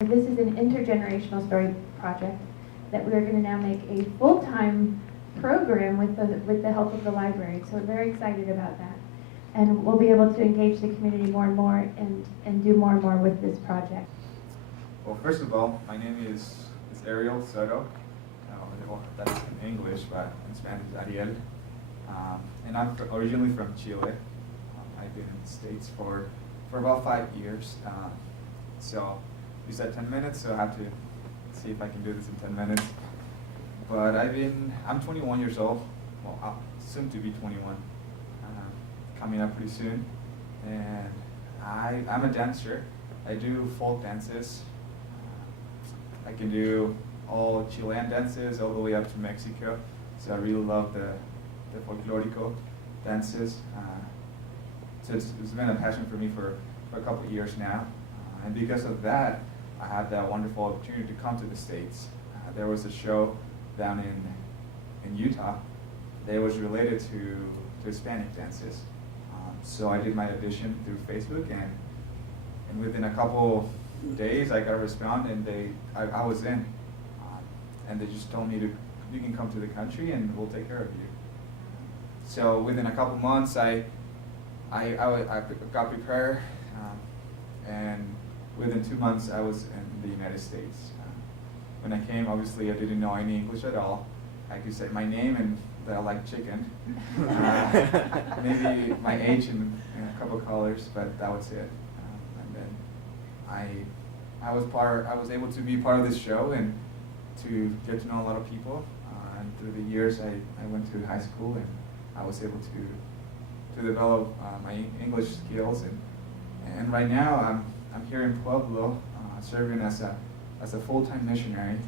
This is an intergenerational story project that we're going to now make a full-time program with the help of the library. So we're very excited about that. And we'll be able to engage the community more and more and do more and more with this project. Well, first of all, my name is Ariel Soto. Well, that's in English, but in Spanish is Ariel. And I'm originally from Chile. I've been in the States for about 5 years. So you said 10 minutes, so I have to see if I can do this in 10 minutes. But I'm 21 years old. Well, soon to be 21. Coming up pretty soon. And I'm a dancer. I do folk dances. I can do all Chilean dances all the way up to Mexico. So I really love the folklorico dances. So it's been a passion for me for a couple of years now. And because of that, I had that wonderful opportunity to come to the States. There was a show down in Utah that was related to Hispanic dances. So I did my audition through Facebook, and within a couple days I got a response, and I was in. And they just told me you can come to the country and we'll take care of you. So within a couple months I got prepared, and within 2 months I was in the United States. When I came, obviously I didn't know any English at all. I could say my name and that I like chicken, maybe my age and a couple colors, but that was it. And then I was able to be part of this show and to get to know a lot of people. And through the years, I went to high school and I was able to develop my English skills. And right now, I'm here in Pueblo, serving as a full-time missionary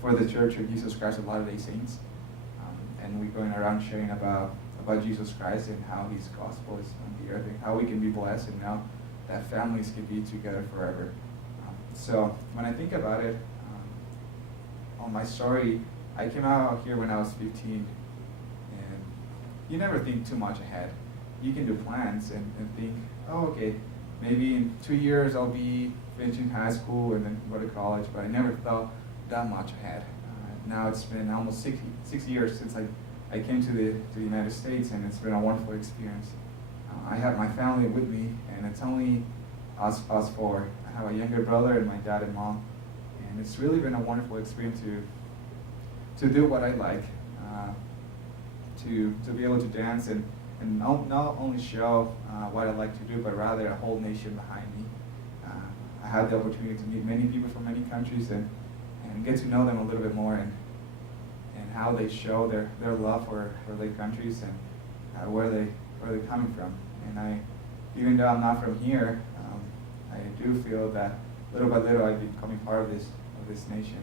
for the Church of Jesus Christ of Latter-day Saints. And we're going around sharing about Jesus Christ and how His gospel is on the earth and how we can be blessed and how that families can be together forever. So when I think about it, on my story, I came out here when I was 15, and you never think too much ahead. You can do plans and think, oh, okay, maybe in 2 years I'll be finishing high school and then go to college, but I never thought that much ahead. Now it's been almost 6 years since I came to the United States, and it's been a wonderful experience. I have my family with me, and it's only us four. I have a younger brother and my dad and mom. And it's really been a wonderful experience to do what I like, to be able to dance and not only show what I like to do, but rather a whole nation behind me. I had the opportunity to meet many people from many countries and get to know them a little bit more and how they show their love for their countries and where they're coming from. And even though I'm not from here, I do feel that little by little I've been becoming part of this nation,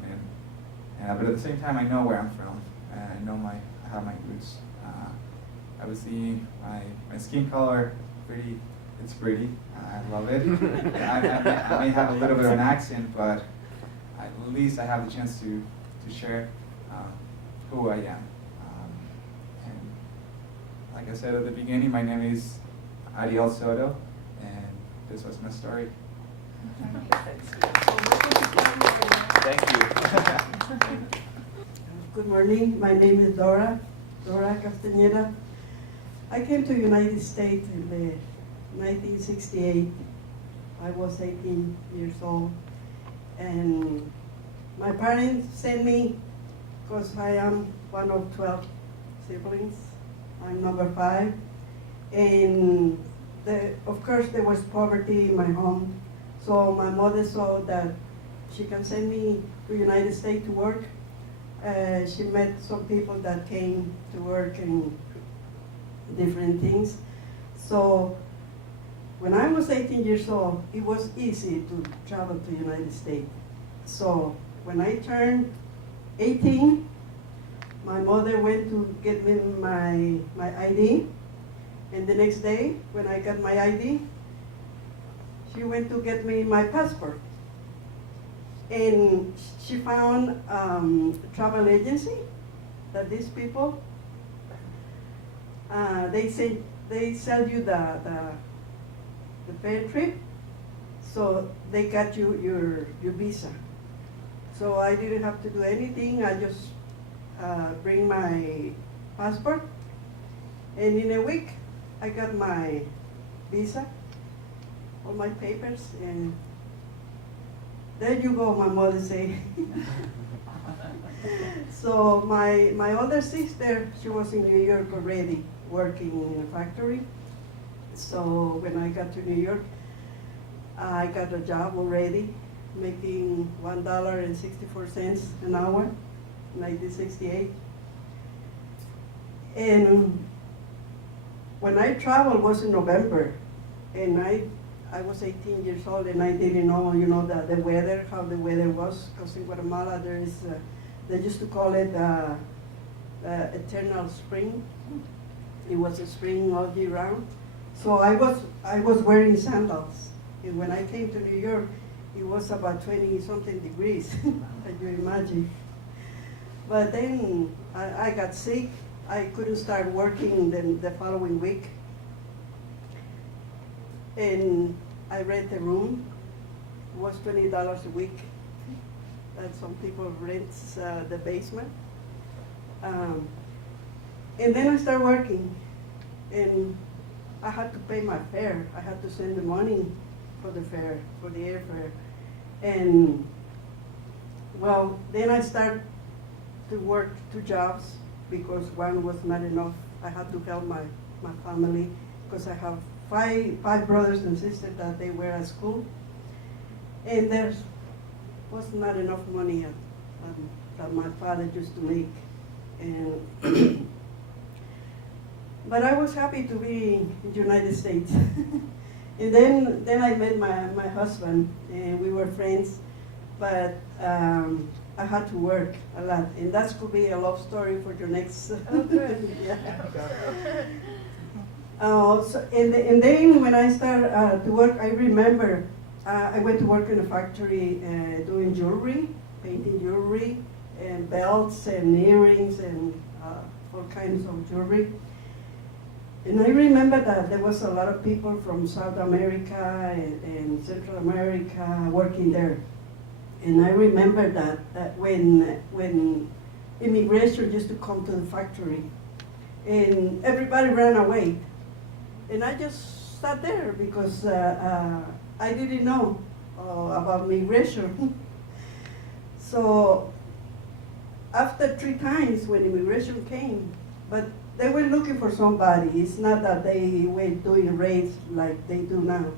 but at the same time I know where I'm from, and I know I have my roots. Obviously my skin color, it's pretty. I love it. I may have a little bit of an accent, but at least I have the chance to share who I am. And like I said at the beginning, my name is Ariel Soto, and this was my story. Thank you. Good morning. My name is Dora Castañeda. I came to the United States in the 1968. I was 18 years old, and my parents sent me because I am one of 12 siblings. I'm number 5, and of course there was poverty in my home. So my mother saw that she can send me to the United States to work. She met some people that came to work in different things. So when I was 18 years old, it was easy to travel to the United States. So when I turned 18, my mother went to get me my ID. And the next day, when I got my ID, she went to get me my passport. And she found a travel agency that these people, they sell you the fair trip. So they got you your visa. So I didn't have to do anything. I just bring my passport, and in a week I got my visa, all my papers, and there you go, my mother say. So my older sister, she was in New York already, working in a factory. So when I got to New York, I got a job already, making $1.64 an hour, 1968. And when I traveled was in November, and I was 18 years old, and I didn't know, the weather, how the weather was, because in Guatemala there is, they used to call it eternal spring. It was a spring all year round. So I was wearing sandals, and when I came to New York, it was about 20-something degrees, can you imagine? But then I got sick. I couldn't start working the following week. And I rent a room. It was $20 a week. And some people rent the basement. And then I started working. And I had to pay my fare. I had to send the money for the fare, for the airfare. And well, then I started to work 2 jobs because one was not enough. I had to help my family because I have five brothers and sisters that they were at school. And there was not enough money that my father used to make. And but I was happy to be in the United States. And then I met my husband, and we were friends, but I had to work a lot, and that could be a love story for your next. Oh, good. Yeah. And then when I started to work, I remember I went to work in a factory doing jewelry, painting jewelry, and belts and earrings and all kinds of jewelry. And I remember that there was a lot of people from South America and Central America working there. And I remember that when immigration used to come to the factory, and everybody ran away. And I just sat there because I didn't know about immigration. So after 3 times when immigration came, but they were looking for somebody. It's not that they were doing raids like they do now.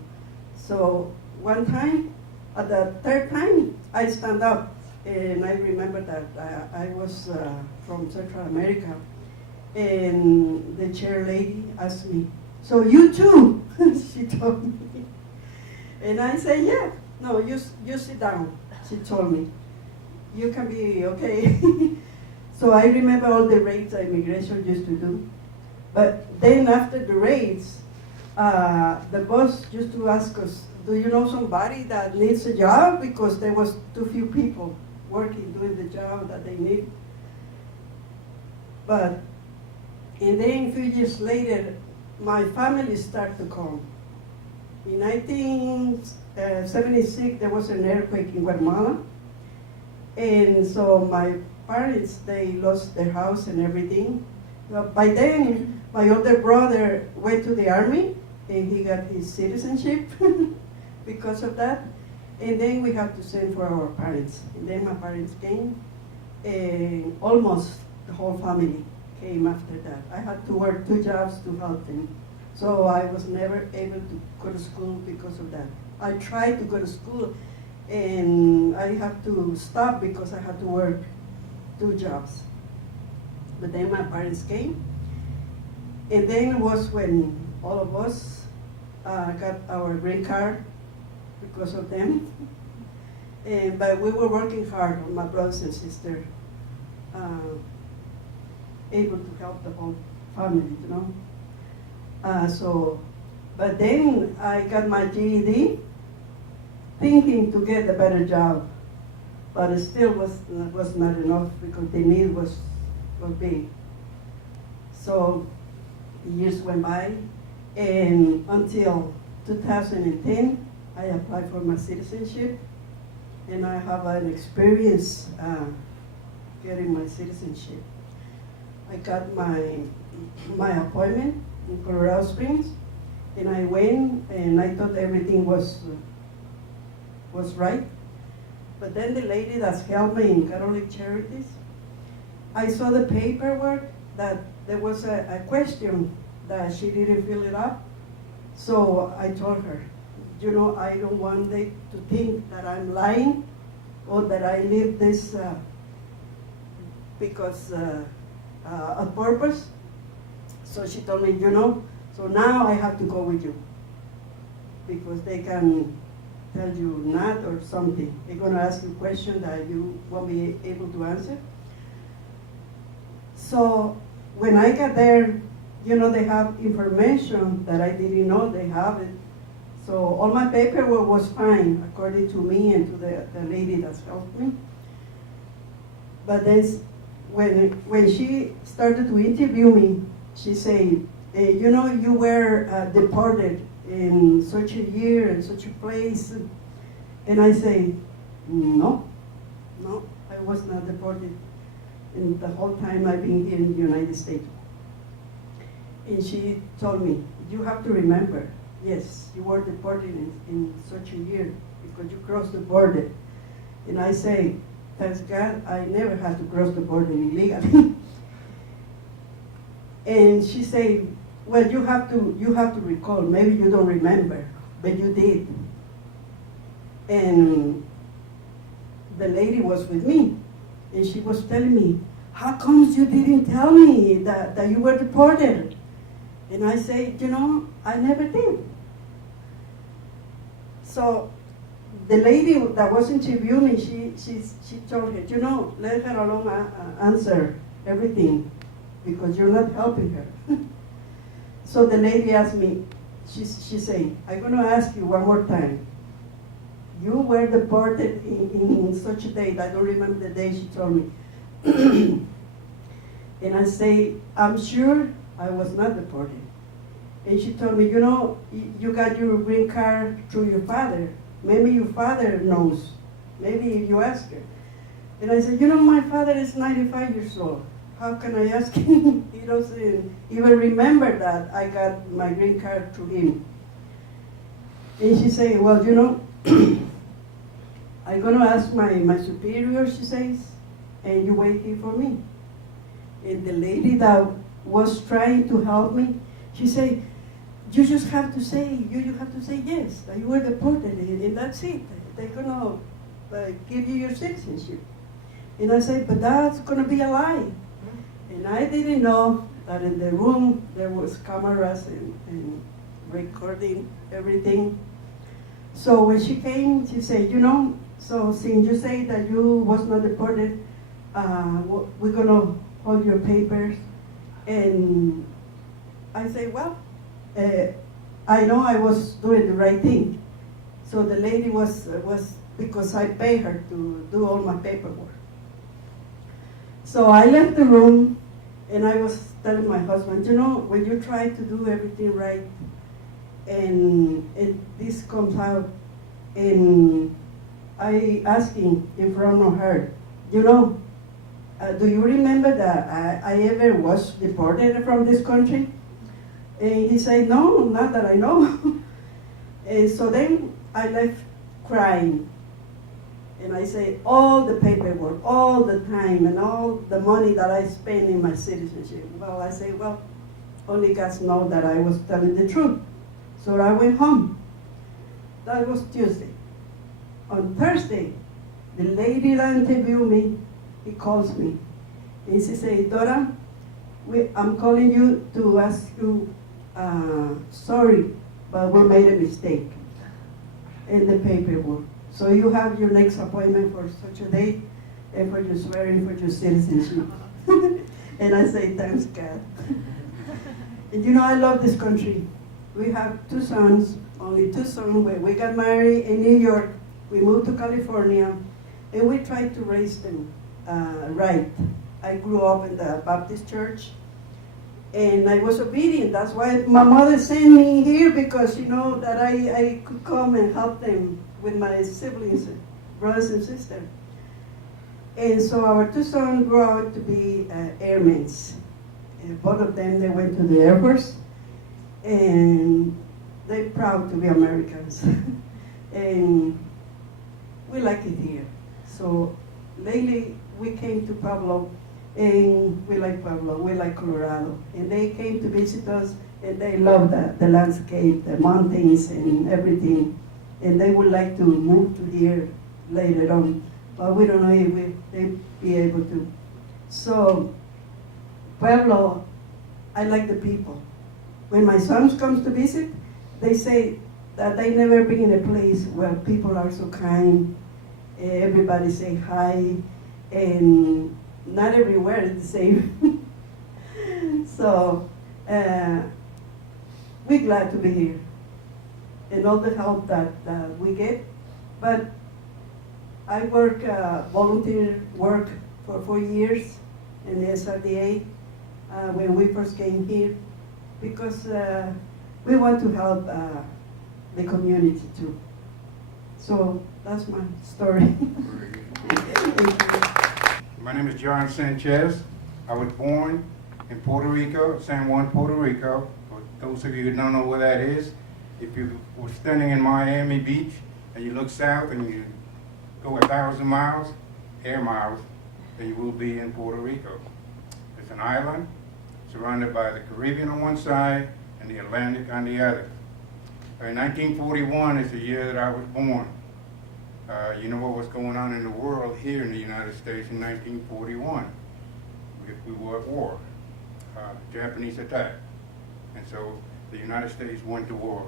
So one time, at the 3rd time, I stand up, and I remember that I was from Central America, and the chair lady asked me, "So you too?" She told me. And I said, "Yeah, no, you sit down," she told me. "You can be okay." So I remember all the raids that immigration used to do. But then after the raids, the boss used to ask us, "Do you know somebody that needs a job?" Because there was too few people working, doing the job that they need. And then a few years later, my family started to come. In 1976, there was an earthquake in Guatemala. And so my parents, they lost their house and everything. By then, my older brother went to the army, and he got his citizenship because of that. And then we had to send for our parents. And then my parents came, and almost the whole family came after that. I had to work 2 jobs to help them. So I was never able to go to school because of that. I tried to go to school, and I had to stop because I had to work 2 jobs. But then my parents came, and then was when all of us got our green card because of them. But we were working hard, my brothers and sisters, able to help the whole family, But then I got my GED, thinking to get a better job, but it still was not enough because the need was big. So years went by, and until 2010, I applied for my citizenship, and I have an experience getting my citizenship. I got my appointment in Colorado Springs, and I went, and I thought everything was right. But then the lady that's helped me in Catholic Charities, I saw the paperwork that there was a question that she didn't fill it up. So I told her, you know, I don't want them to think that I'm lying or that I live this because of purpose. So she told me, you know, so now I have to go with you because they can tell you not or something. They're going to ask you a question that you won't be able to answer. So when I got there, you know, they have information that I didn't know they have it. So all my paperwork was fine, according to me and to the lady that's helped me. But then when she started to interview me, she said, you know, you were deported in such a year and such a place. And I say, no, I was not deported in the whole time I've been here in the United States. And she told me, you have to remember, yes, you were deported in such a year because you crossed the border. And I say, thanks God, I never had to cross the border illegally. And she said, well, you have to recall, maybe you don't remember, but you did. And the lady was with me, and she was telling me, how comes you didn't tell me that you were deported? And I said, you know, I never did. So the lady that was interviewing me, she told her, you know, let her alone answer everything because you're not helping her. So the lady asked me, she said, I'm going to ask you one more time. You were deported in such a date, I don't remember the day she told me. And I say, I'm sure I was not deported. And she told me, you know, you got your green card through your father. Maybe your father knows. Maybe if you ask her. And I said, you know, my father is 95 years old. How can I ask him? He doesn't even remember that I got my green card through him. And she said, well, you know, I'm going to ask my superior, she says, and you wait here for me. And the lady that was trying to help me, she said, you just have to say, you have to say yes, that you were deported, and that's it. They're going to give you your citizenship. And I said, but that's going to be a lie. And I didn't know that in the room there was cameras and recording everything. So when she came, she said, you know, so since you say that you was not deported, we're going to hold your papers. And I say, well, I know I was doing the right thing. So the lady was because I paid her to do all my paperwork. So I left the room, and I was telling my husband, you know, when you try to do everything right, and this comes out, and I asked him in front of her, you know, do you remember that I ever was deported from this country? And he said, no, not that I know. And so then I left crying. And I say, all the paperwork, all the time, and all the money that I spent in my citizenship. Well, I say, well, only God knows that I was telling the truth. So I went home. That was Tuesday. On Thursday, the lady that interviewed me, he calls me. And she says, Dora, I'm calling you to ask you, sorry, but we made a mistake in the paperwork. So you have your next appointment for such a date and for your swearing for your citizenship. And I say, thanks God. And you know, I love this country. We have two sons, only two sons. When we got married in New York, we moved to California, and we tried to raise them right. I grew up in the Baptist church, And I was obedient. That's why my mother sent me here, because she know that I could come and help them with my siblings, brothers and sisters. And so our two sons grew out to be airmen. Both of them, they went to the Air Force, and they're proud to be Americans. And we like it here. So lately we came to Pueblo, and we like Pueblo, we like Colorado. And they came to visit us, and they love the landscape, the mountains and everything. And they would like to move to here later on, but we don't know if they'll be able to. So Pueblo, I like the people. When my sons comes to visit, they say that they never been in a place where people are so kind, everybody say hi, and not everywhere is the same. So we're glad to be here and all the help that we get. But I work volunteer work for 4 years in the SRDA when we first came here, because we want to help the community too. So that's my story. My name is John Sanchez. I was born in Puerto Rico, San Juan, Puerto Rico. For those of you who don't know where that is, if you were standing in Miami Beach and you look south and you go 1,000 miles, air miles, then you will be in Puerto Rico. It's an island surrounded by the Caribbean on one side and the Atlantic on the other. In 1941 is the year that I was born. You know what was going on in the world here in the United States in 1941. We were at war, Japanese attack. And so the United States went to war.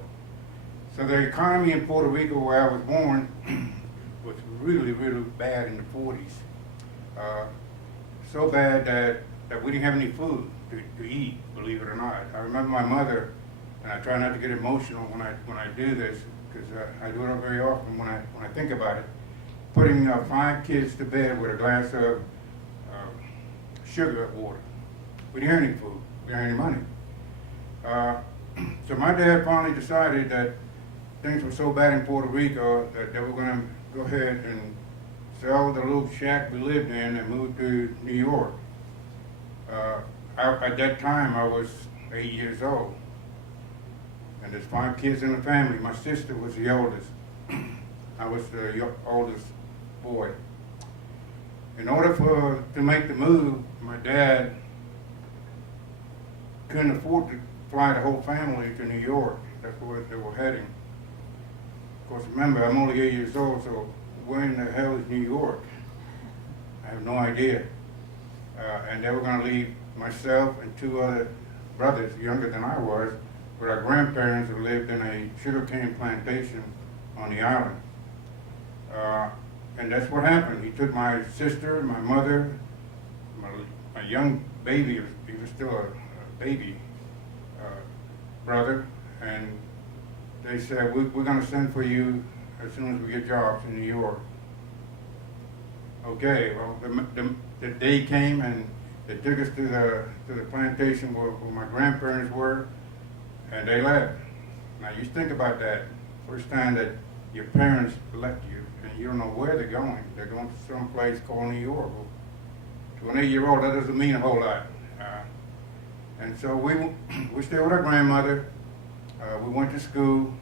So the economy in Puerto Rico, where I was born, was really, really bad in the 40s. So bad that we didn't have any food to eat, believe it or not. I remember my mother, and I try not to get emotional when I do this, because I do it very often when I think about it, putting 5 kids to bed with a glass of sugar water. We didn't have any food. We didn't have any money. So my dad finally decided that things were so bad in Puerto Rico that they were going to go ahead and sell the little shack we lived in and move to New York. At that time, I was 8 years old. And there's 5 kids in the family. My sister was the oldest. I was the oldest boy. In order to make the move, my dad couldn't afford to fly the whole family to New York. That's where they were heading. Of course, remember, I'm only 8 years old, so where in the hell is New York? I have no idea. And they were going to leave myself and 2 other brothers, younger than I was, with our grandparents who lived in a sugarcane plantation on the island. And that's what happened. He took my sister, my mother, my young baby, he was still a baby brother, and they said, we're going to send for you as soon as we get jobs in New York. Okay, well, the day came and they took us to the plantation where my grandparents were, and they left. Now you think about that. First time that your parents left you, and you don't know where they're going. They're going to some place called New York. Well, to an 8-year-old, that doesn't mean a whole lot. And so we stayed with our grandmother. We went to school.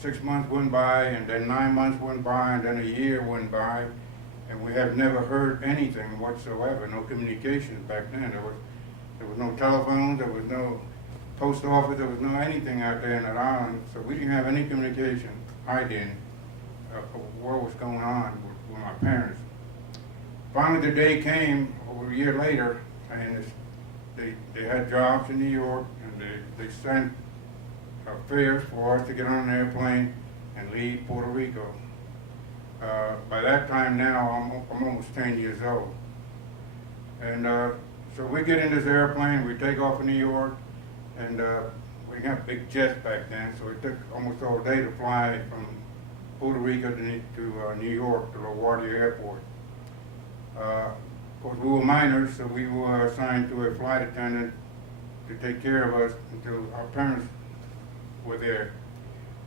6 months went by, and then 9 months went by, and then a year went by, and we have never heard anything whatsoever. No communication back then. There was no telephones. There was no post office. There was no anything out there in that island. So we didn't have any communication. I didn't. Of what was going on with my parents. Finally, the day came over a year later, and they had jobs in New York, and they sent fares for us to get on an airplane and leave Puerto Rico. By that time now, I'm almost 10 years old. And so we get in this airplane, we take off in New York, and we didn't have big jets back then, so it took almost all day to fly from Puerto Rico to New York, to LaGuardia Airport. Of course, we were minors, so we were assigned to a flight attendant to take care of us until our parents were there.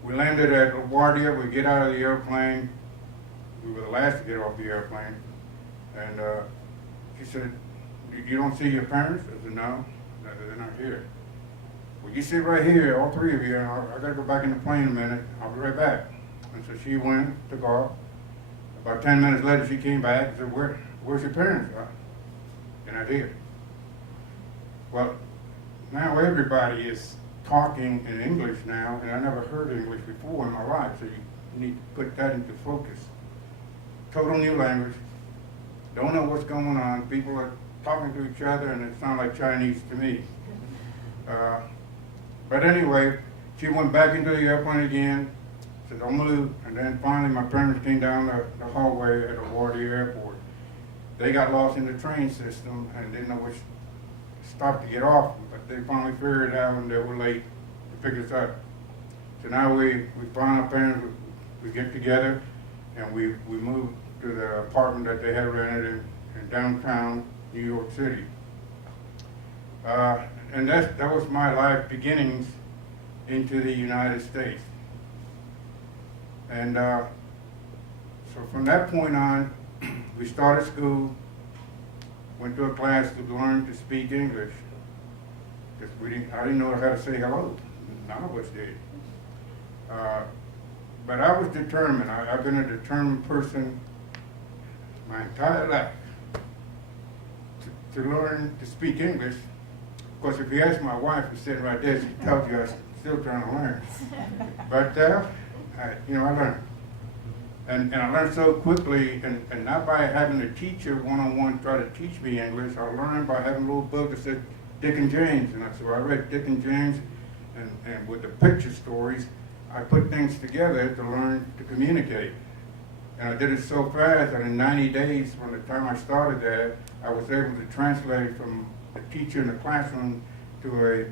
We landed at LaGuardia. We get out of the airplane. We were the last to get off the airplane. And she said, "You don't see your parents?" I said, "No, they're not here." "Well, you sit right here, all three of you, and I gotta go back in the plane a minute. I'll be right back." And so she went, took off. About 10 minutes later, she came back and said, Where's your parents?" "They're not here." Well, now everybody is talking in English now, and I never heard English before in my life, so you need to put that into focus. Total new language. Don't know what's going on. People are talking to each other, and it sounds like Chinese to me. But anyway, she went back into the airplane again, said, "Don't move." And then finally my parents came down the hallway at LaGuardia Airport. They got lost in the train system and didn't know which stop to get off, but they finally figured it out and they were late to pick us up. So now we find our parents, we get together, and we moved to the apartment that they had rented in downtown New York City. And that was my life beginnings into the United States. And so from that point on, we started school, went to a class to learn to speak English, because I didn't know how to say hello. None of us did. But I was determined. I've been a determined person my entire life to learn to speak English. Of course, if you ask my wife, who's sitting right there, she tells you I'm still trying to learn. But I learned. And I learned so quickly, and not by having a teacher one-on-one try to teach me English. I learned by having a little book that said Dick and James. And so I read Dick and James, and with the picture stories, I put things together to learn to communicate. And I did it so fast that in 90 days from the time I started that, I was able to translate from a teacher in the classroom to a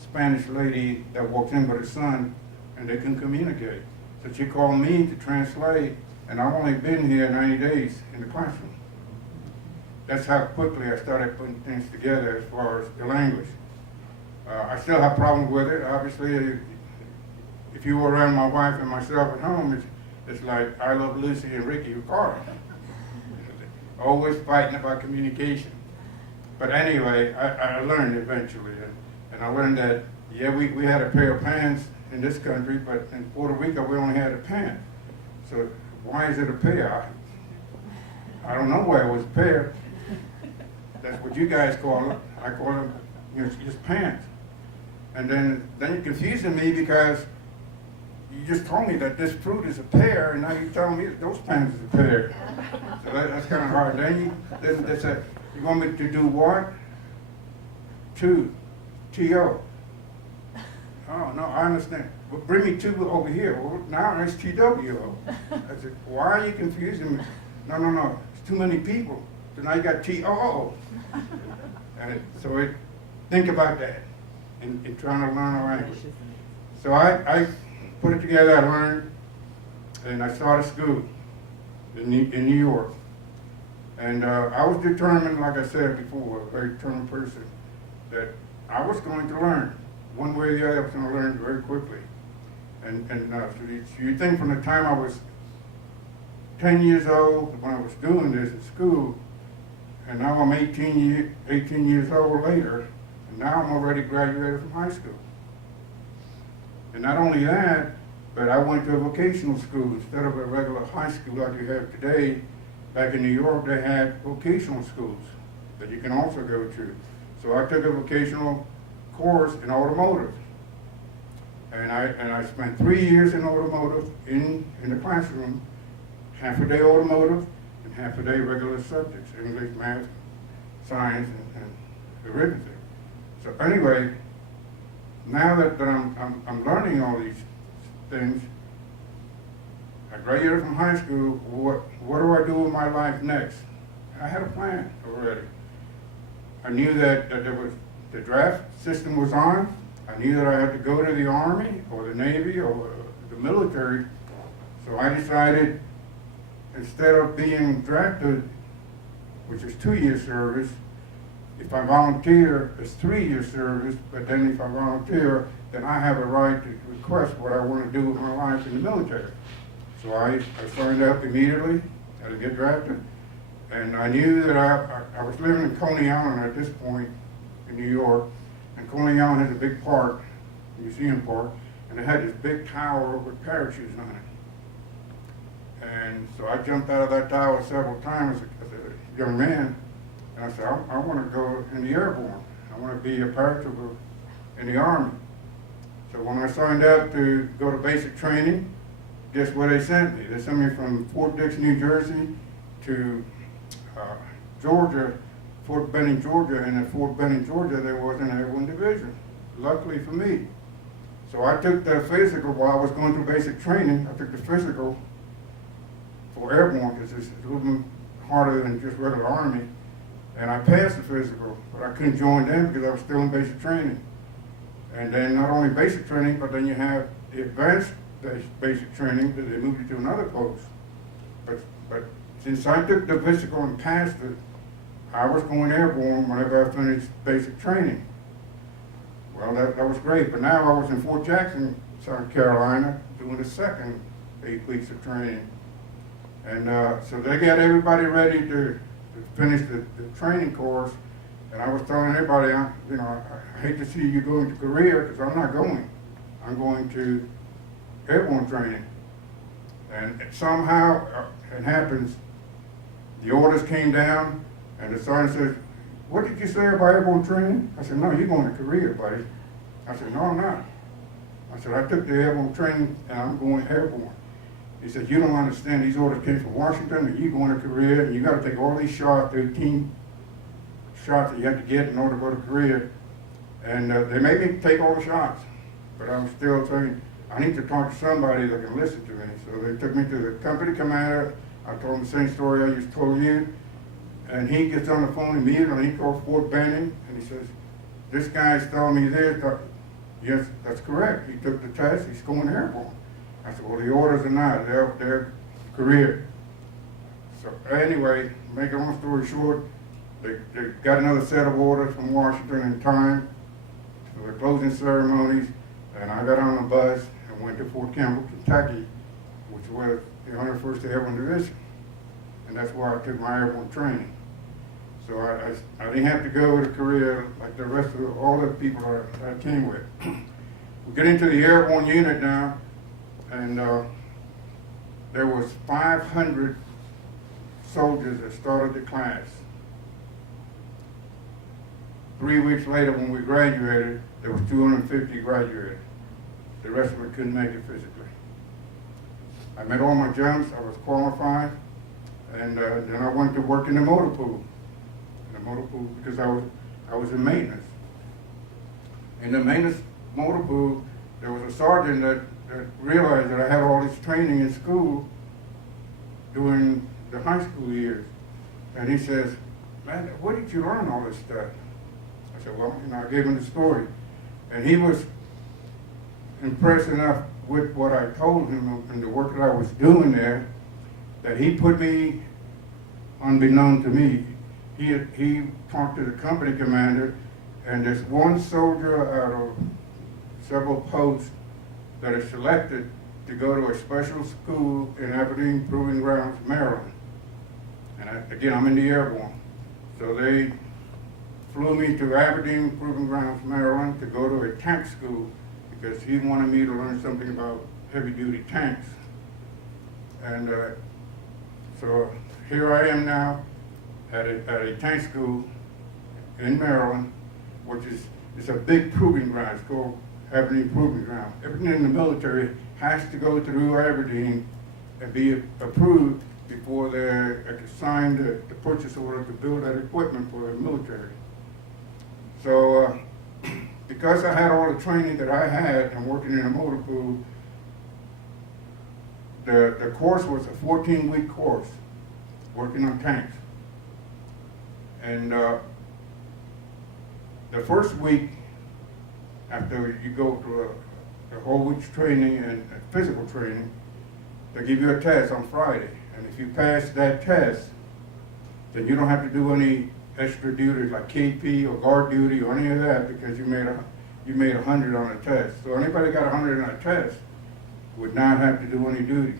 Spanish lady that walks in with her son, and they can communicate. So she called me to translate, and I've only been here 90 days in the classroom. That's how quickly I started putting things together as far as the language. I still have problems with it. Obviously, if you were around my wife and myself at home, it's like I Love Lucy and Ricky Ricardo. Always fighting about communication. But anyway, I learned eventually, and I learned that, yeah, we had a pair of pants in this country, but in Puerto Rico we only had a pant. So why is it a pair? I don't know why it was a pair. That's what you guys call it. I call them, just pants. And then you're confusing me because you just told me that this fruit is a pear, and now you're telling me that those pants is a pear. So that's kind of hard. Then they said, "You want me to do what?" T-O. "Oh, no, I understand. Well, bring me two over here." "Well, now it's T-W-O. I said, "Why are you confusing me?" No, it's too many people. So now you got T-O-O. And think about that in trying to learn a language. So I put it together, I learned, and I started school in New York. And I was determined, like I said before, a very determined person, that I was going to learn. One way or the other, I was going to learn very quickly. And so you think from the time I was 10 years old, when I was doing this at school, and now I'm 18 years old later, and now I'm already graduated from high school. And not only that, but I went to a vocational school instead of a regular high school like you have today. Back in New York, they had vocational schools that you can also go to. So I took a vocational course in automotive. And I spent 3 years in automotive in the classroom, half a day automotive and half a day regular subjects, English, math, science, and arithmetic. So anyway, now that I'm learning all these things, I graduated from high school. What do I do with my life next? I had a plan already. I knew that the draft system was on. I knew that I had to go to the Army or the Navy or the military. So I decided, instead of being drafted which is 2-year service. If I volunteer, it's 3-year service, but then if I volunteer, then I have a right to request what I want to do with my life in the military. So I signed up immediately, had to get drafted, and I knew that I was living in Coney Island at this point in New York, and Coney Island has a big park, museum park, and it had this big tower with parachutes on it. And so I jumped out of that tower several times as a young man, and I said, I want to go in the airborne. I want to be a paratrooper in the Army. So when I signed up to go to basic training, guess where they sent me? They sent me from Fort Dix, New Jersey to Georgia, Fort Benning, Georgia, and at Fort Benning, Georgia, there was an airborne division, luckily for me. So I took the physical while I was going through basic training. I took the physical for airborne because it's a little bit harder than just regular Army. And I passed the physical, but I couldn't join them because I was still in basic training. And then not only basic training, but then you have the advanced basic training that they moved you to another post. But since I took the physical and passed it, I was going airborne whenever I finished basic training. Well, that was great, but now I was in Fort Jackson, South Carolina, doing the second 8 weeks of training. And so they got everybody ready to finish the training course, and I was telling everybody, I hate to see you go into Korea, because I'm not going. I'm going to airborne training. And somehow, it happens, the orders came down, and the sergeant says, "What did you say about airborne training?" I said, "No, you're going to Korea, buddy." I said, "No, I'm not." I said, "I took the airborne training, and I'm going airborne." He said, "You don't understand, these orders came from Washington, and you're going to Korea, and you got to take all these shots, 13 shots that you have to get in order to go to Korea." And they made me take all the shots, but I was still saying, I need to talk to somebody that can listen to me. So they took me to the company commander. I told him the same story I just told you. And he gets on the phone immediately, he calls Fort Benning, and he says, "This guy's telling me this." Yes, that's correct. He took the test, he's going airborne. I said, "Well, the orders are not, they're Korea." So anyway, make a long story short, they got another set of orders from Washington in time for the closing ceremonies, and I got on the bus and went to Fort Campbell, Kentucky, which was the 101st Airborne Division. And that's where I took my airborne training. So I didn't have to go to Korea like the rest of all the people I came with. We get into the airborne unit now, and there was 500 soldiers that started the class. 3 weeks later, when we graduated, there was 250 graduated. The rest of it couldn't make it physically. I made all my jumps, I was qualified, and then I went to work in the motor pool. In the motor pool, because I was in maintenance. In the maintenance motor pool, there was a sergeant that realized that I had all this training in school during the high school years. And he says, "Man, where did you learn all this stuff?" I said, "Well, I gave him the story." And he was impressed enough with what I told him and the work that I was doing there, that he put me, unbeknown to me, he talked to the company commander, and there's one soldier out of several posts that is selected to go to a special school in Aberdeen Proving Grounds, Maryland. And again, I'm in the airborne. So they flew me to Aberdeen Proving Grounds, Maryland to go to a tank school because he wanted me to learn something about heavy-duty tanks. And so here I am now at a tank school in Maryland, which is a big proving ground. It's called Aberdeen Proving Ground. Everything in the military has to go through Aberdeen and be approved before they're assigned the purchase order to build that equipment for the military. So because I had all the training that I had and working in a motor pool, the course was a 14-week course working on tanks. And the first week, after you go through a whole week's training and physical training, they give you a test on Friday. And if you pass that test, then you don't have to do any extra duties like KP or guard duty or any of that because you made 100 on a test. So anybody got 100 on a test would not have to do any duty.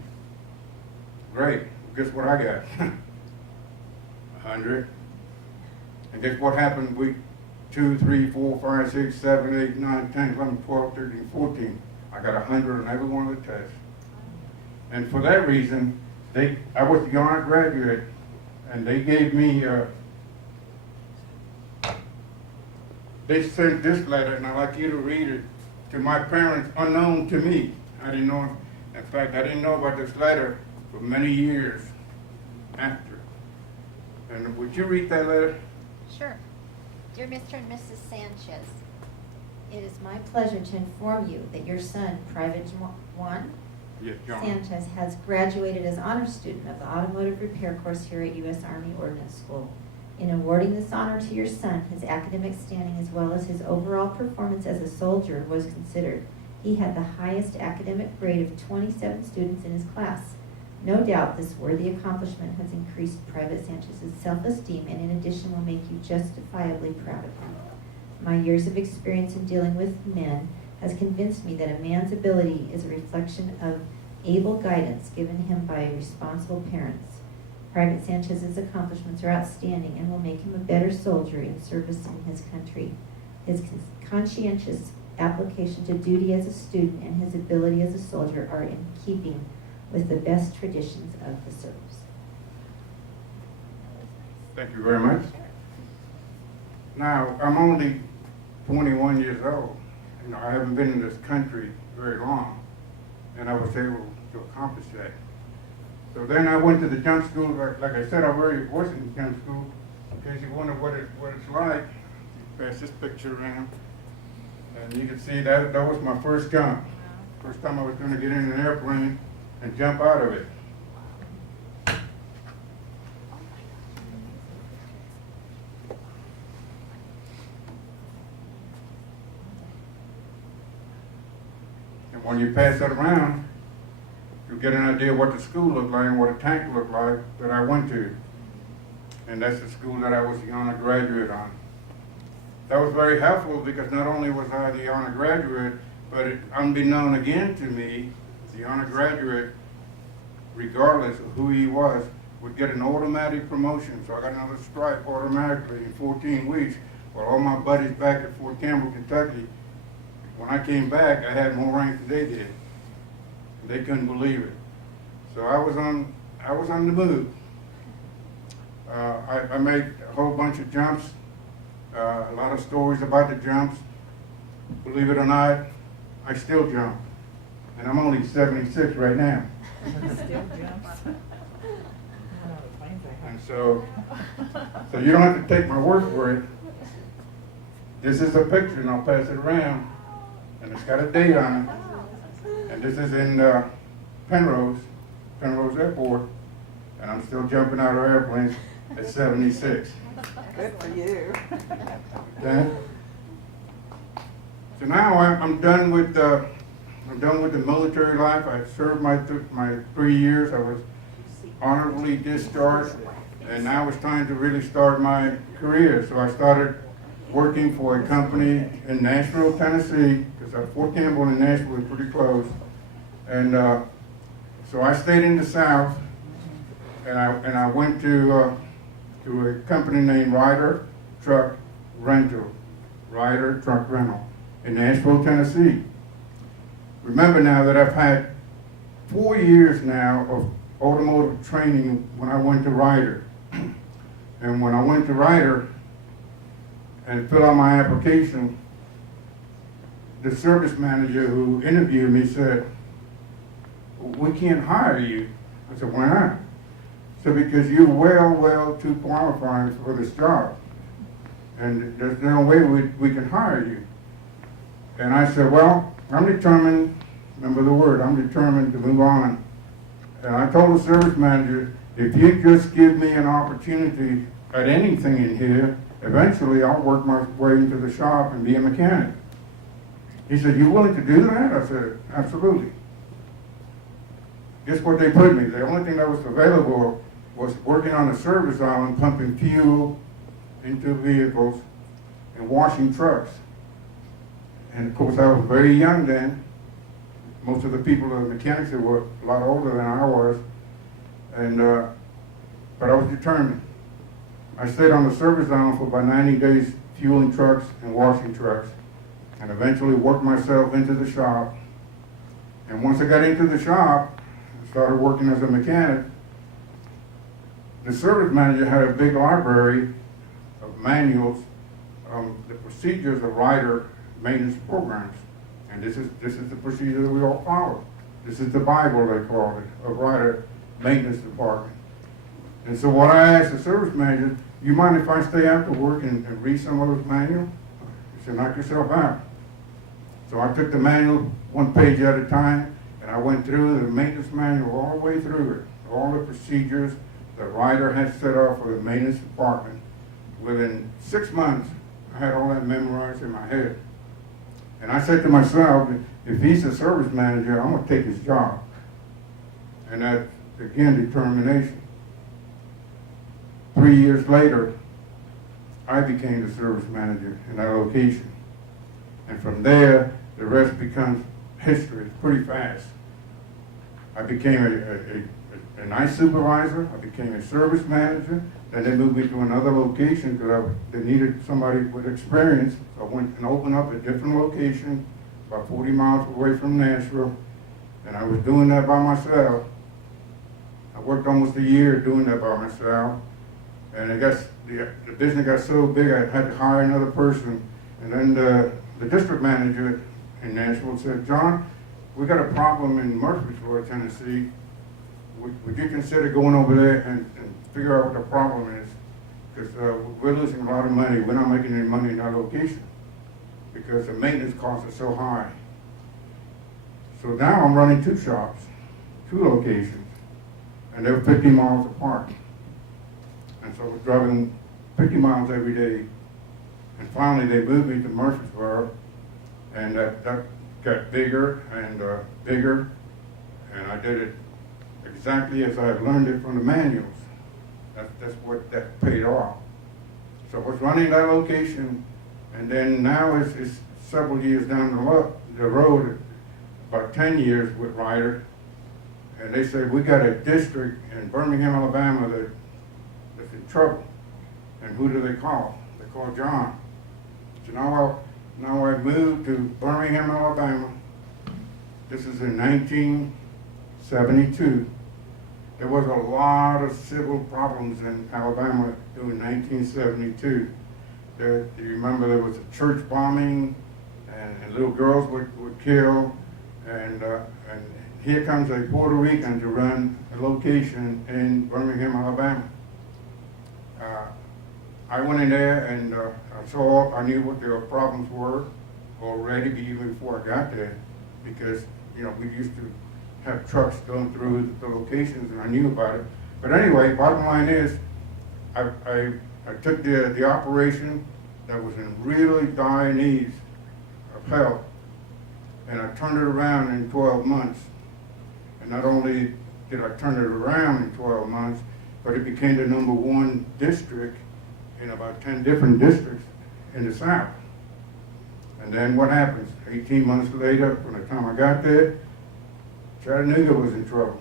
Great. Guess what I got? 100. And guess what happened week 2, 3, 4, 5, 6, 7, 8, 9, 10, 11, 12, 13, 14. I got 100 on every one of the tests. And for that reason, I was the honor graduate, and they gave me, they sent this letter, and I'd like you to read it, to my parents, unknown to me. I didn't know, in fact, I didn't know about this letter for many years after. And would you read that letter? Sure. Dear Mr. and Mrs. Sanchez, it is my pleasure to inform you that your son, Private Juan Yes, John. Sanchez, has graduated as honor student of the automotive repair course here at U.S. Army Ordnance School. In awarding this honor to your son, his academic standing as well as his overall performance as a soldier was considered. He had the highest academic grade of 27 students in his class. No doubt this worthy accomplishment has increased Private Sanchez's self-esteem and in addition will make you justifiably proud of him. My years of experience in dealing with men has convinced me that a man's ability is a reflection of able guidance given him by responsible parents. Private Sanchez's accomplishments are outstanding and will make him a better soldier in service in his country. His conscientious application to duty as a student and his ability as a soldier are in keeping with the best traditions of the service. Thank you very much. Now, I'm only 21 years old. You know, I haven't been in this country very long, and I was able to accomplish that. So then I went to the jump school. Like I said, I already was in jump school. In case you wonder what it's like, you pass this picture around, and you can see that was my first jump. First time I was going to get in an airplane and jump out of it. And when you pass that around, you get an idea what the school looked like and what a tank looked like that I went to. And that's the school that I was the honor graduate on. That was very helpful because not only was I the honor graduate, but unbeknown again to me, the honor graduate, regardless of who he was, would get an automatic promotion. So I got another stripe automatically in 14 weeks, while all my buddies back at Fort Campbell, Kentucky, when I came back, I had more rank than they did. They couldn't believe it. So I was on the move. I made a whole bunch of jumps, a lot of stories about the jumps. Believe it or not, I still jump. And I'm only 76 right now. Still jumps. And so you don't have to take my word for it. This is a picture, and I'll pass it around. And it's got a date on it. And this is in Penrose Airport. And I'm still jumping out of airplanes at 76. Good for you. Okay? So now I'm done with the military life. I served my 3 years. I was honorably discharged, and now it's time to really start my career. So I started working for a company in Nashville, Tennessee, because Fort Campbell and Nashville is pretty close. And so I stayed in the South, and I went to a company named Ryder Truck Rental in Nashville, Tennessee. Remember now that I've had 4 years now of automotive training when I went to Ryder. And when I went to Ryder and filled out my application, the service manager who interviewed me said, "We can't hire you." I said, "Why not?" So because you're well too qualified for this job. And there's no way we can hire you. And I said, well, I'm determined, remember the word, I'm determined to move on. And I told the service manager, if you just give me an opportunity at anything in here, eventually I'll work my way into the shop and be a mechanic. He said, you willing to do that? I said, absolutely. Guess what they put me? The only thing that was available was working on a service island, pumping fuel into vehicles and washing trucks. And of course, I was very young then. Most of the people, the mechanics, were a lot older than I was. And, but I was determined. I stayed on the service island for about 90 days, fueling trucks and washing trucks, and eventually worked myself into the shop. And once I got into the shop, I started working as a mechanic. The service manager had a big library of manuals, the procedures of rider maintenance programs. And this is the procedure that we all follow. This is the Bible, they call it, of rider maintenance department. And so what I asked the service manager, you mind if I stay after work and read some of those manuals? He said, knock yourself out. So I took the manual one page at a time, and I went through the maintenance manual all the way through it, all the procedures the rider had set up for the maintenance department. Within 6 months, I had all that memorized in my head. And I said to myself, if he's the service manager, I'm going to take his job. And that, again, determination. 3 years later, I became the service manager in that location. And from there, the rest becomes history pretty fast. I became a night supervisor, I became a service manager, then they moved me to another location because they needed somebody with experience. So I went and opened up a different location, about 40 miles away from Nashville, and I was doing that by myself. I worked almost a year doing that by myself, and I guess the business got so big I had to hire another person. And then the district manager in Nashville said, John, we got a problem in Murfreesboro, Tennessee. Would you consider going over there and figure out what the problem is? Because we're losing a lot of money. We're not making any money in that location because the maintenance costs are so high. So now I'm running 2 shops, 2 locations, and they're 50 miles apart. And so we're driving 50 miles every day. And finally they moved me to Murfreesboro, and that got bigger and bigger, and I did it exactly as I had learned it from the manuals. That's what that paid off. So I was running that location, and then now it's several years down the road, about 10 years with Ryder, and they said, we got a district in Birmingham, Alabama that's in trouble. And who do they call? They call John. So now I moved to Birmingham, Alabama. This is in 1972. There was a lot of civil problems in Alabama during 1972. You remember there was a church bombing, and little girls were killed, and here comes a Puerto Rican to run a location in Birmingham, Alabama. I went in there and I knew what their problems were already even before I got there, because we used to have trucks going through the locations, and I knew about it. But anyway, bottom line is, I took the operation that was in really dire needs of help, and I turned it around in 12 months. And not only did I turn it around in 12 months, but it became the #1 district in about 10 different districts in the South. And then what happens? 18 months later, from the time I got there, Chattanooga was in trouble.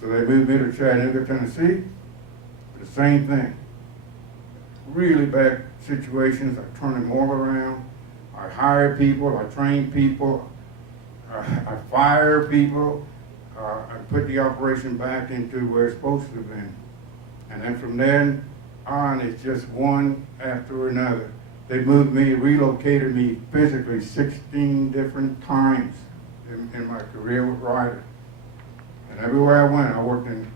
So they moved me to Chattanooga, Tennessee, for the same thing. Really bad situations. I turned them all around. I hire people, I train people, I fire people, I put the operation back into where it's supposed to have been. And then from then on, it's just one after another. They moved me, relocated me physically 16 different times in my career with Ryder. And everywhere I went, I worked in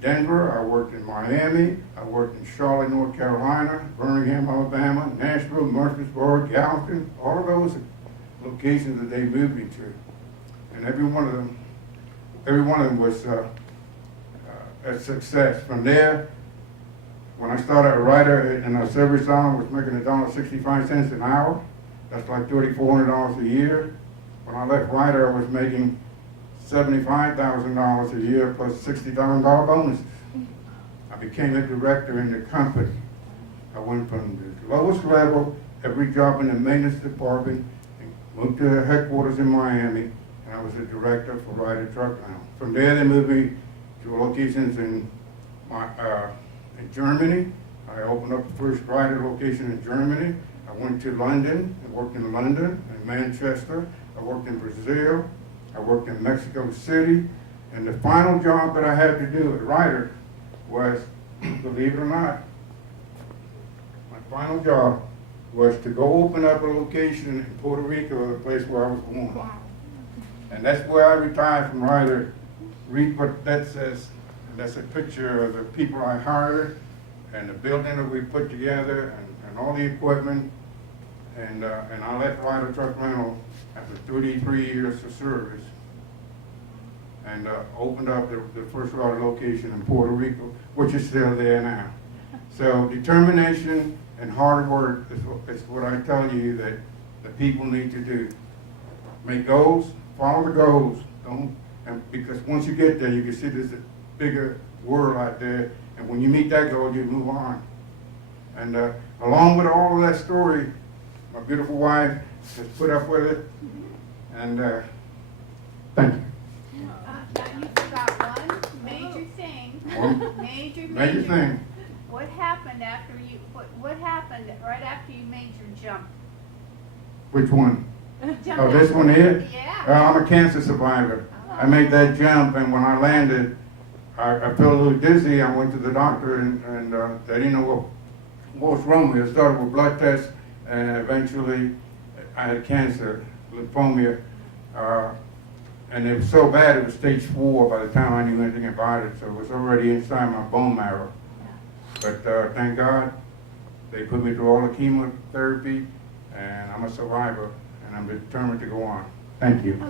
Denver, I worked in Miami, I worked in Charlotte, North Carolina, Birmingham, Alabama, Nashville, Murfreesboro, Gallatin, all of those locations that they moved me to. And every one of them was a success. From there, when I started a Ryder in a service island, was making $1.65 an hour. That's like $3,400 a year. When I left Ryder, I was making $75,000 a year plus $60,000 bonuses. became a director in the company. I went from the lowest level, every job in the maintenance department, and moved to the headquarters in Miami, and I was a director for Ryder Truck Rental. From there, they moved me to locations in Germany. I opened up the first Ryder location in Germany. I went to London, I worked in London and Manchester. I worked in Brazil. I worked in Mexico City. And the final job that I had to do at Ryder was, believe it or not, my final job was to go open up a location in Puerto Rico, the place where I was born. And that's where I retired from Ryder. Read what that says. And that's a picture of the people I hired and the building that we put together and all the equipment. And I left Ryder Truck Rental after 33 years of service, and opened up the first Ryder location in Puerto Rico, which is still there now. So determination and hard work is what I tell you that the people need to do. Make goals, follow the goals. Because once you get there, you can see there's a bigger world out there, and when you meet that goal, you move on. And along with all of that story, my beautiful wife has put up with it, and thank you. Now you forgot one major thing. One Major thing. What happened after you? What happened right after you made your jump? Which one? Jump Oh, this out. one here? Yeah. I'm a cancer survivor. I made that jump, and when I landed, I felt a little dizzy. I went to the doctor, and they didn't know what was wrong with me. I started with blood tests, and eventually I had cancer, lymphoma, and it was so bad it was stage 4 by the time I knew anything about it, so it was already inside my bone marrow. But thank God, they put me through all the chemotherapy, and I'm a survivor, and I'm determined to go on. Thank you.